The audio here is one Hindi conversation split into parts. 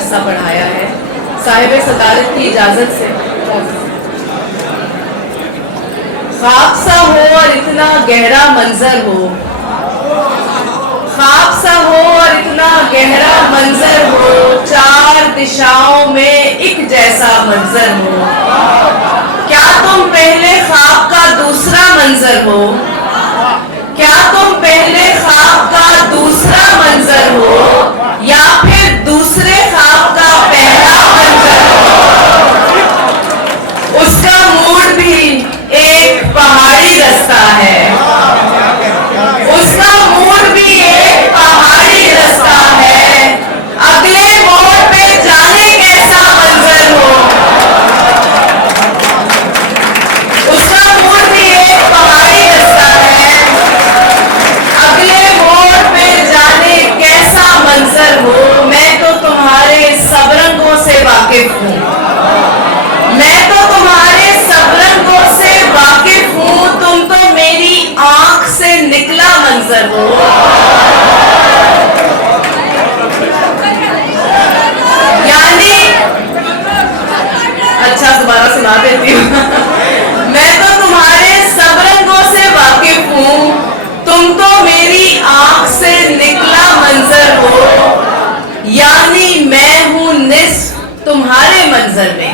अरसा पढ़ाया है। साहिब सदारत की इजाजत से ख्वाब सा हो और इतना गहरा मंजर हो, ख्वाब सा हो और इतना गहरा मंजर हो, चार दिशाओं में एक जैसा मंजर हो। क्या तुम पहले ख्वाब का दूसरा मंजर हो? क्या तुम पहले ख्वाब का दूसरा मंजर हो या फिर दूसरे ख्वाब का पहला मंजर हो? उसका मूड भी एक पहाड़ी रास्ता है, उसका मूड भी एक पहाड़ी रास्ता है। अगले मोड़ पे जाने कैसा मंजर हो, उसका मूड भी एक पहाड़ी रास्ता है। अगले मोड़ पे जाने कैसा मंजर हो। मैं तो तुम्हारे सब रंगों से वाकिफ हूँ, मैं तो तुम्हारे सब रंगों से वाकिफ हूँ। तुम तो मेरी आंख से निकला मंजर हो। यानी अच्छा दोबारा सुना देती हूँ। मैं तो तुम्हारे सब रंगों से वाकिफ हूँ, तुम तो मेरी आंख से निकला मंजर हो। यानी मैं हूँ निस्फ तुम्हारे मंजर में,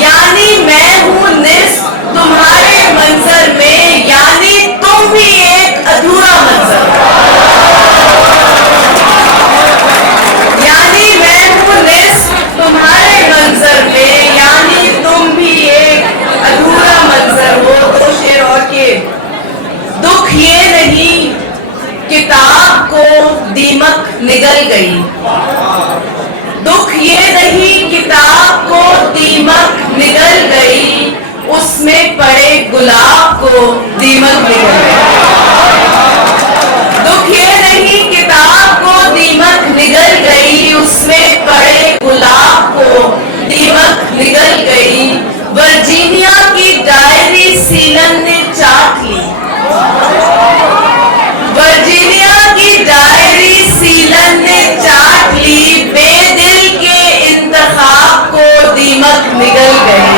यानी मैं हूँ निस्फ तुम्हारे मंजर में, यानी तुम भी एक अधूरा मंजर हो। यानी मैं हूँ निस्फ तुम्हारे मंजर में, यानी तुम भी एक अधूरा मंजर हो। दो शेर और के। दुख ये नहीं किताब को दीमक निगल गई, दुख ये नहीं किताब को दीमक निगल गई, उसमें पड़े गुलाब को दीमक निगल गई। दुख ये नहीं किताब को दीमक निगल गई, उसमें पड़े गुलाब को दीमक निगल गई। वर्जीनिया की डायरी सीलन ने चाट ली, वर्जीनिया की डायरी सीलन ने चाट ली, बेदिल के इंतखाब को दीमक निगल गई,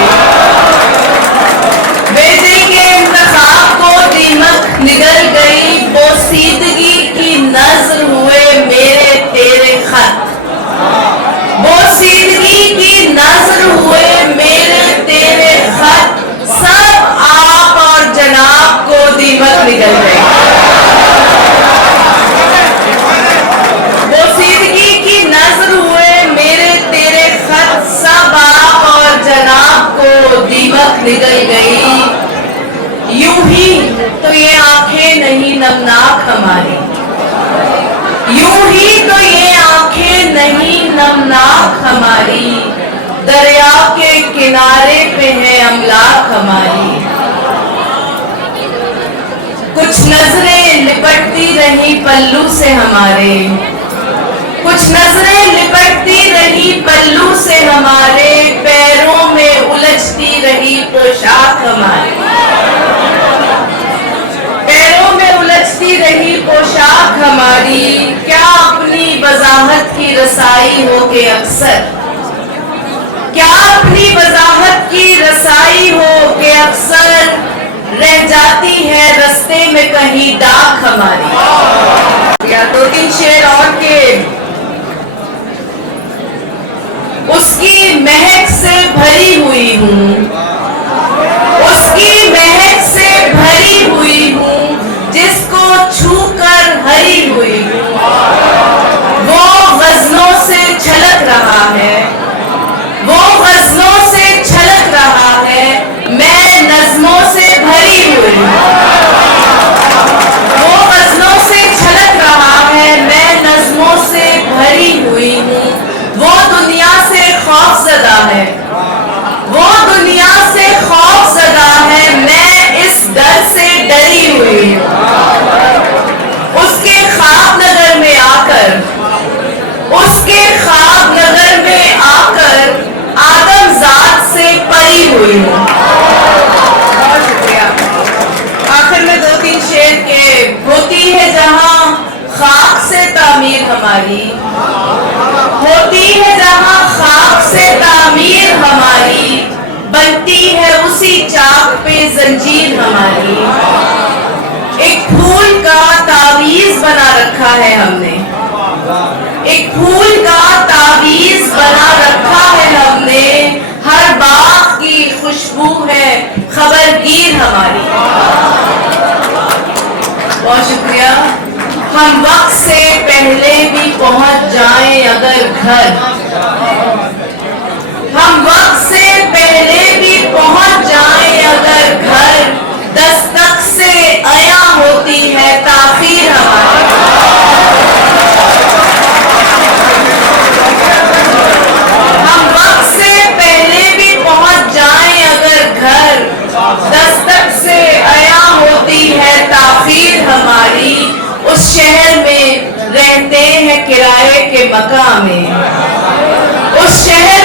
बेदिल के इंतखाब को दीमक निगल गई। बोसीदगी की नज़र हुए मेरे तेरे खत, बोसीदगी की नज़र हुए मेरे तेरे खत, सब आप और जनाब को दीमक निगल गई। बोसीदगी की नज़र हुए मेरे तेरे खत, सब आप और जनाब को दीमक निगल गई। यूं ही तो ये आंखें नहीं नमनाक हमारी, यूं ही तो ये आंखें नहीं नमनाक हमारी, दरिया के किनारे पे है अमलाक हमारी। कुछ नजरें लिपटती रही पल्लू से हमारे, कुछ नजरें लिपटती रही पल्लू से हमारे, पैरों में उलझती रही पोशाक हमारी, पैरों में उलझती रही पोशाक हमारी। क्या अपनी वजाहत की रसाई हो के अक्सर, क्या अपनी वजाहत की रसाई हो के अक्सर, रह जाती है रास्ते में कहीं डाक हमारी। या दो तीन शेर और के। उसकी महक से भरी हुई हूँ, उसकी महक से भरी हुई हूँ, जिसको छूकर हरी हुई हूँ, वो गजलों से छलक रहा है, वो गजलों से छलक रहा है, मैं नज़्मों से भरी हुई हूँ, वो गजलों से छलक रहा है, मैं नज़्मों से भरी हुई हूँ। वो दुनिया से खौफज़दा है, वो दुनिया से खौफज़दा है, मैं इस डर से डरी हुई हूँ। उसके ख्वाब नगर में आकर, उसके ख्वाब नगर में आकर, आदमजात से परी हुई हूँ। बहुत शुक्रिया। आखिर में दो तीन शेर के। होती है जहाँ खाक से तामीर हमारी, होती है जहां खाक से तामीर हमारी, बनती है उसी चाक पे जंजीर हमारी। एक फूल का तावीज बना रखा है हमने, एक फूल का तावीज बना रखा है हमने, हर बाग की खुशबू है खबरगीर हमारी। बहुत शुक्रिया। हम वक्त से पहले भी पहुंच जाएं अगर घर, हम वक्त से पहले भी पहुंच जाएं अगर घर, दस्तक से आया होती है ताखीर हमारी। हम वक्त से पहले भी पहुंच जाएं अगर घर, दस्तक से आया होती है ताखीर हमारी। उस शहर में रहते हैं किराए के मकान में, उस शहर